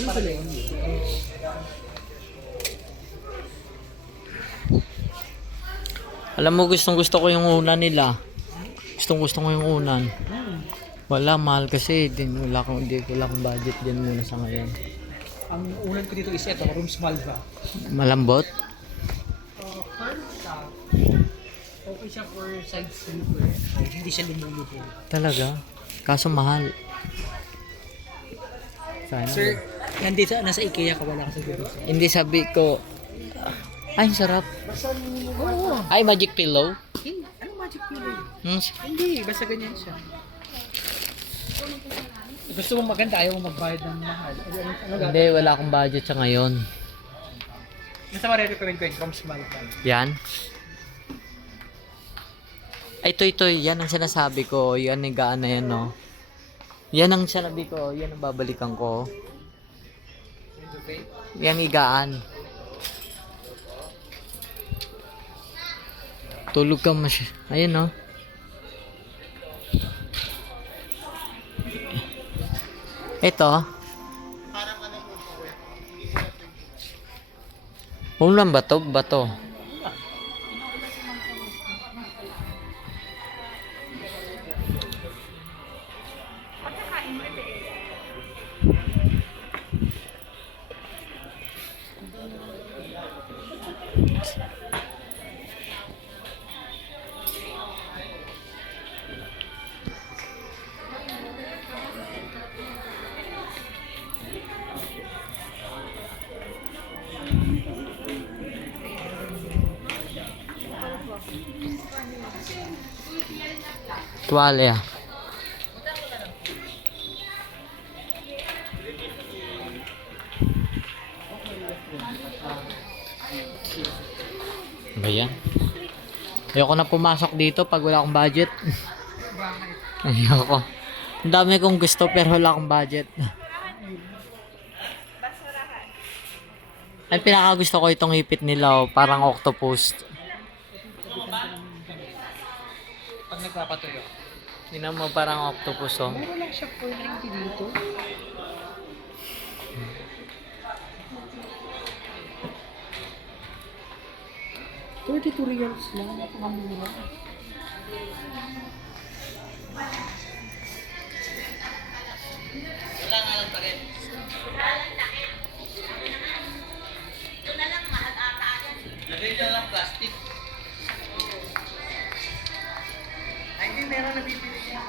Ano pala yun? Alam mo, gustong gusto ko yung unan nila. Gustong gusto ko yung unan. Wala, mahal kasi. Wala akong budget din muna sa ngayon. Ang unan ko dito is ito, Rooms Malva. Malambot? Okay siya for side sleeper. Hindi siya lumulubog. Talaga? Kaso mahal. Sayang. Sir, nandito, nasa IKEA ka, wala ka sa dito. Hindi, sabi ko, ay, ang sarap. Oo. Ay, magic pillow. Ano magic pillow? Hmm. Hindi, basta ganyan siya. Gusto mong maganda, ayaw mong magbayad ng mahal. Hindi, wala akong budget sa ngayon. Basta marirecommend ko yung Rooms Malva. Yan. Ay, ito. Yan ang sinasabi ko. Yan ang gaan na yan, no? Yan ang sinabi ko. Yan ang babalikan ko. Okay? Yan igaan. Tulog ka Ayun, no? Ito. Ulan ba to? Bato. Tuwalya. Ba yan? Ayoko na pumasok dito pag wala akong budget. Ayoko. Ang dami kong gusto pero wala akong budget. Ay, pinakagusto ko itong ipit nila, oh, parang octopus. Pag nagpapatuyo. Tingnan mo, parang octopus, oh. Mura lang siya for 90 dito. $32 lang. Napakamura. Lagay niya lang plastic. Ay, hindi meron na bibili siya.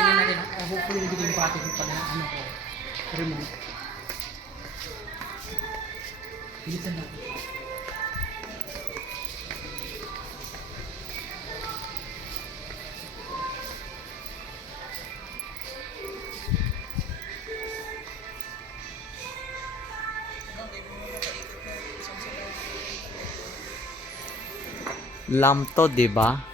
Tingnan natin. Hopefully, hindi yung pati ko pala ano ko. Remote. Bilisan natin. Lamb to, di ba?